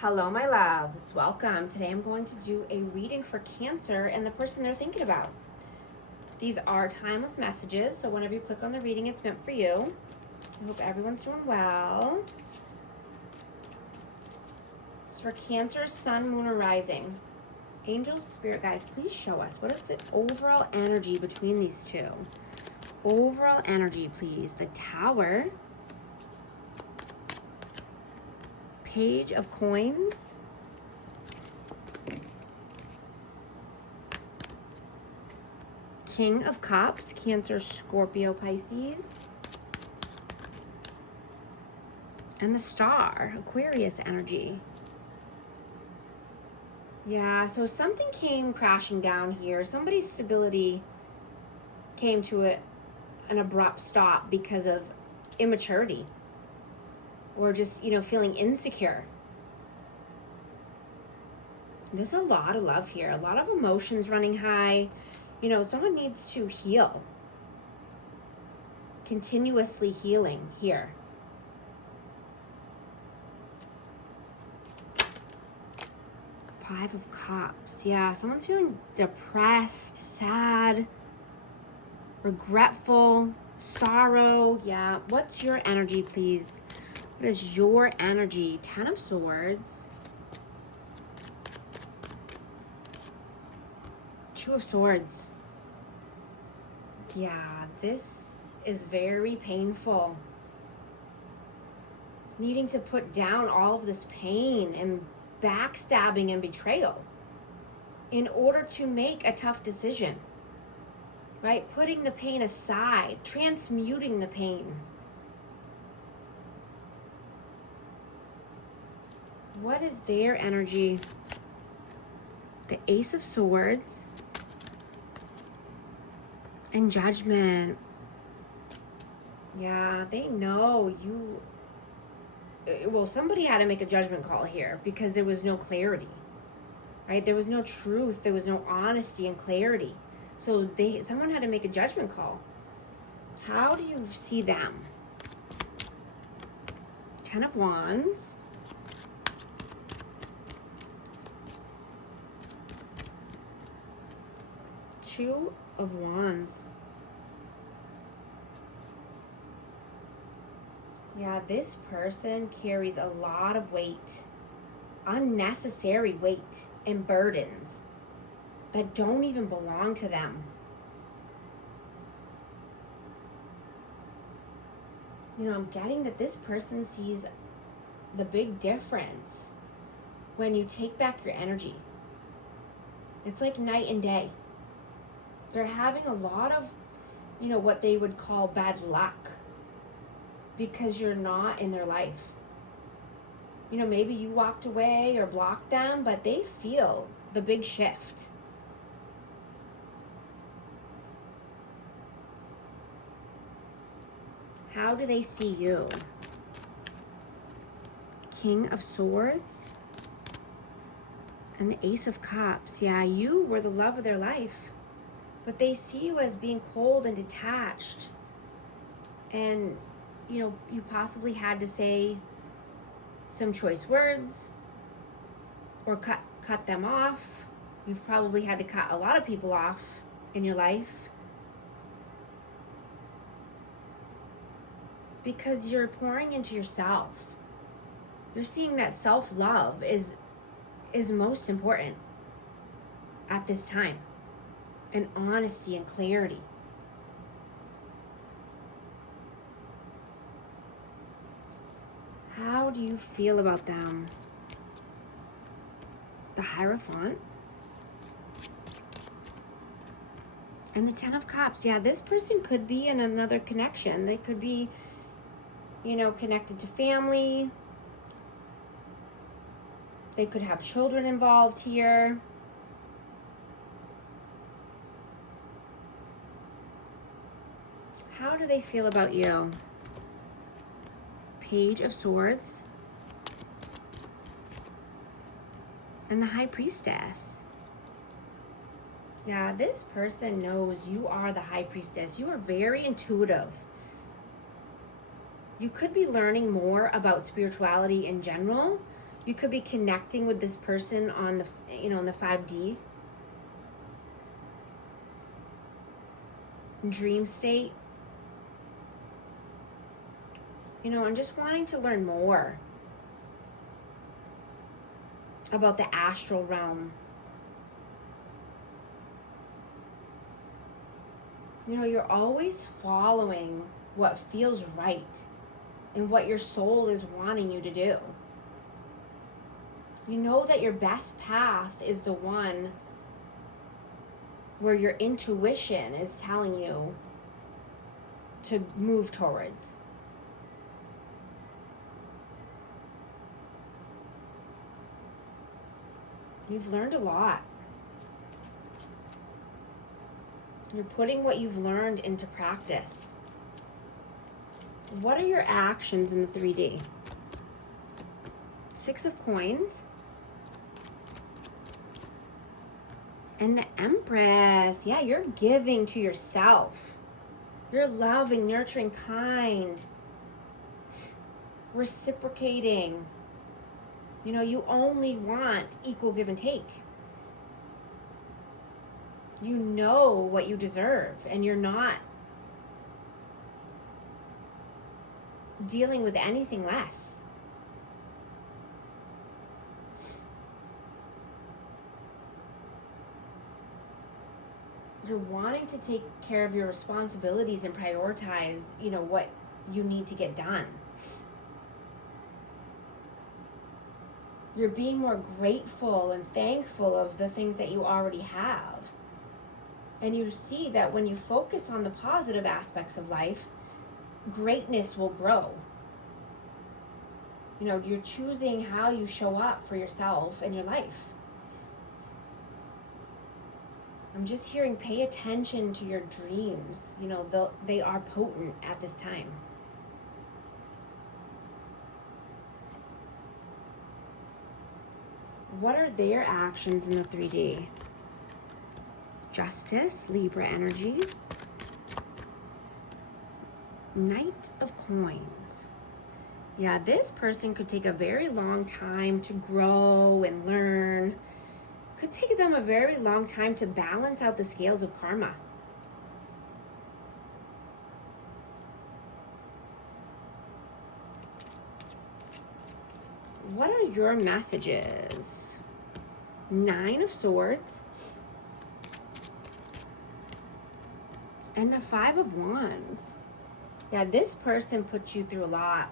Hello, my loves. Welcome. Today I'm going to do a reading for Cancer and the person they're thinking about. These are timeless messages, so whenever you click on the reading, it's meant for you. I hope everyone's doing well. It's for Cancer, Sun, Moon, or Rising. Angels, Spirit Guides, please show us. What is the overall energy between these two? Overall energy, please. The Tower. Page of Coins. King of Cups, Cancer, Scorpio, Pisces. And the Star, Aquarius energy. Yeah, so something came crashing down here. Somebody's stability came to an abrupt stop because of immaturity. Or just, feeling insecure. There's a lot of love here. A lot of emotions running high. Someone needs to heal. Continuously healing here. Five of Cups. Yeah, someone's feeling depressed, sad, regretful, sorrow. Yeah, what's your energy, please? What is your energy? Ten of Swords. Two of Swords. Yeah, this is very painful. Needing to put down all of this pain and backstabbing and betrayal in order to make a tough decision. Right? Putting the pain aside, transmuting the pain. What is their energy? The Ace of Swords and Judgment. Yeah, they know you. Well, somebody had to make a judgment call here because there was no clarity, right? There was no truth. There was no honesty and clarity. So someone had to make a judgment call. How do you see them? Ten of Wands. Two of Wands. Yeah, this person carries a lot of weight, unnecessary weight and burdens that don't even belong to them. I'm getting that this person sees the big difference when you take back your energy. It's like night and day. They're having a lot of, what they would call bad luck because you're not in their life. Maybe you walked away or blocked them, but they feel the big shift. How do they see you? King of Swords and the Ace of Cups. Yeah, you were the love of their life. But they see you as being cold and detached. And, you possibly had to say some choice words or cut them off. You've probably had to cut a lot of people off in your life because you're pouring into yourself. You're seeing that self-love is most important at this time. And honesty and clarity. How do you feel about them? The Hierophant. And the Ten of Cups. Yeah, this person could be in another connection. They could be, connected to family. They could have children involved here. How do they feel about you? Page of Swords and the High Priestess. Yeah, this person knows you are the High Priestess. You are very intuitive. You could be learning more about spirituality in general, You could be connecting with this person on the, in the 5D. Dream state. And just wanting to learn more about the astral realm. You're always following what feels right and what your soul is wanting you to do. You know that your best path is the one where your intuition is telling you to move towards. You've learned a lot. You're putting what you've learned into practice. What are your actions in the 3D? 6 of Coins. And the Empress. Yeah, you're giving to yourself. You're loving, nurturing, kind. Reciprocating. You only want equal give and take. You know what you deserve, and you're not dealing with anything less. You're wanting to take care of your responsibilities and prioritize, what you need to get done. You're being more grateful and thankful of the things that you already have. And you see that when you focus on the positive aspects of life, greatness will grow. You're choosing how you show up for yourself and your life. I'm just hearing, pay attention to your dreams. They are potent at this time. What are their actions in the 3D? Justice, Libra energy. Knight of Coins. Yeah, this person could take a very long time to grow and learn. Could take them a very long time to balance out the scales of karma. What are your messages? 9 of Swords. And the 5 of Wands. Yeah, this person put you through a lot.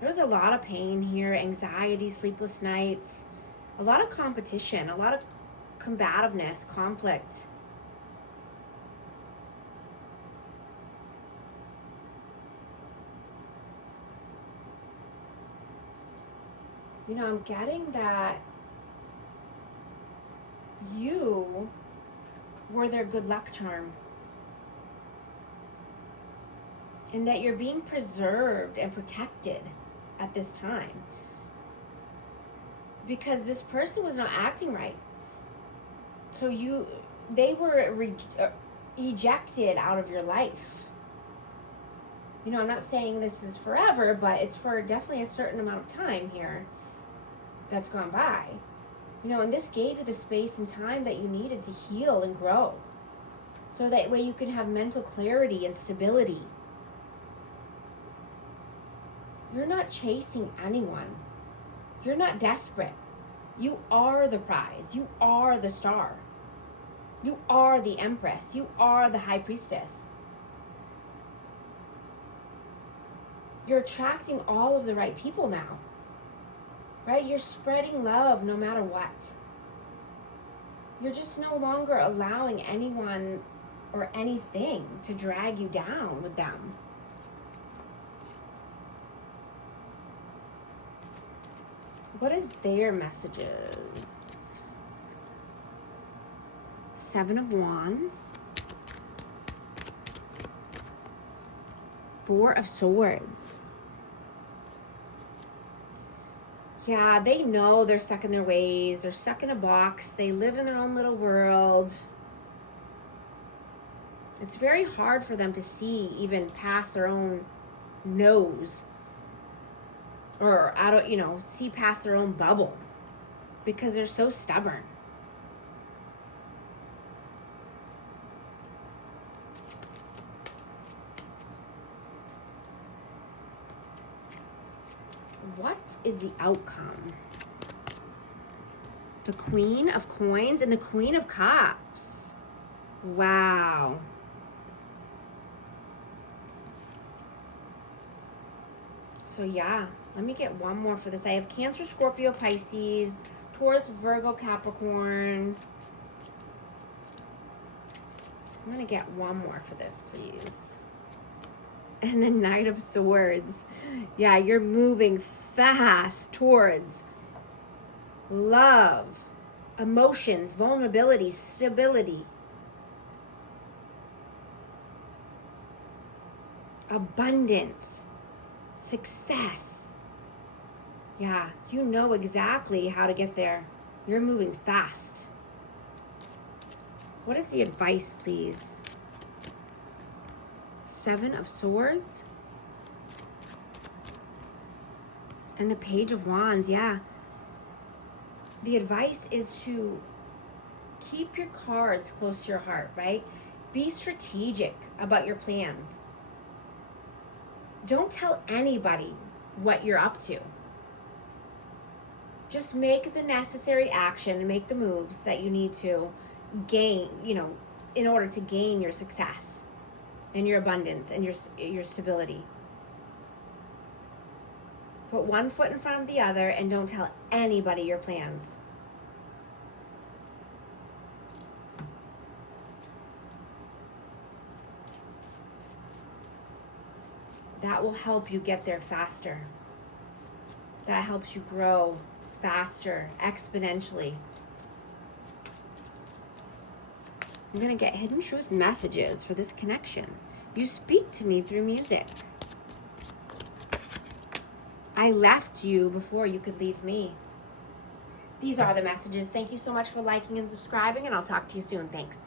There was a lot of pain here, anxiety, sleepless nights, a lot of competition, a lot of combativeness, conflict. I'm getting that you were their good luck charm. And that you're being preserved and protected at this time. Because this person was not acting right. So they were ejected out of your life. I'm not saying this is forever, but it's for definitely a certain amount of time here that's gone by. And this gave you the space and time that you needed to heal and grow. So that way you can have mental clarity and stability. You're not chasing anyone. You're not desperate. You are the prize. You are the star. You are the Empress. You are the High Priestess. You're attracting all of the right people now. Right? You're spreading love no matter what. You're just no longer allowing anyone or anything to drag you down with them. What is their messages? 7 of Wands. 4 of Swords. Yeah, they know they're stuck in their ways. They're stuck in a box. They live in their own little world. It's very hard for them to see even past their own nose. or out of, see past their own bubble because they're so stubborn. What is the outcome? The Queen of Coins and the Queen of Cups. Wow. So yeah, let me get one more for this. I have Cancer, Scorpio, Pisces, Taurus, Virgo, Capricorn. I'm going to get one more for this, please. And the Knight of Swords. Yeah, you're moving fast towards love, emotions, vulnerability, stability, abundance, success. Yeah, you know exactly how to get there. You're moving fast. What is the advice, please? Seven of Swords. And the Page of Wands, yeah. The advice is to keep your cards close to your heart, right? Be strategic about your plans. Don't tell anybody what you're up to. Just make the necessary action and make the moves that you need to gain, in order to gain your success and your abundance and your stability. Put one foot in front of the other and don't tell anybody your plans. That will help you get there faster. That helps you grow faster, exponentially. I'm going to get hidden truth messages for this connection. You speak to me through music. I left you before you could leave me. These are the messages. Thank you so much for liking and subscribing, and I'll talk to you soon. Thanks.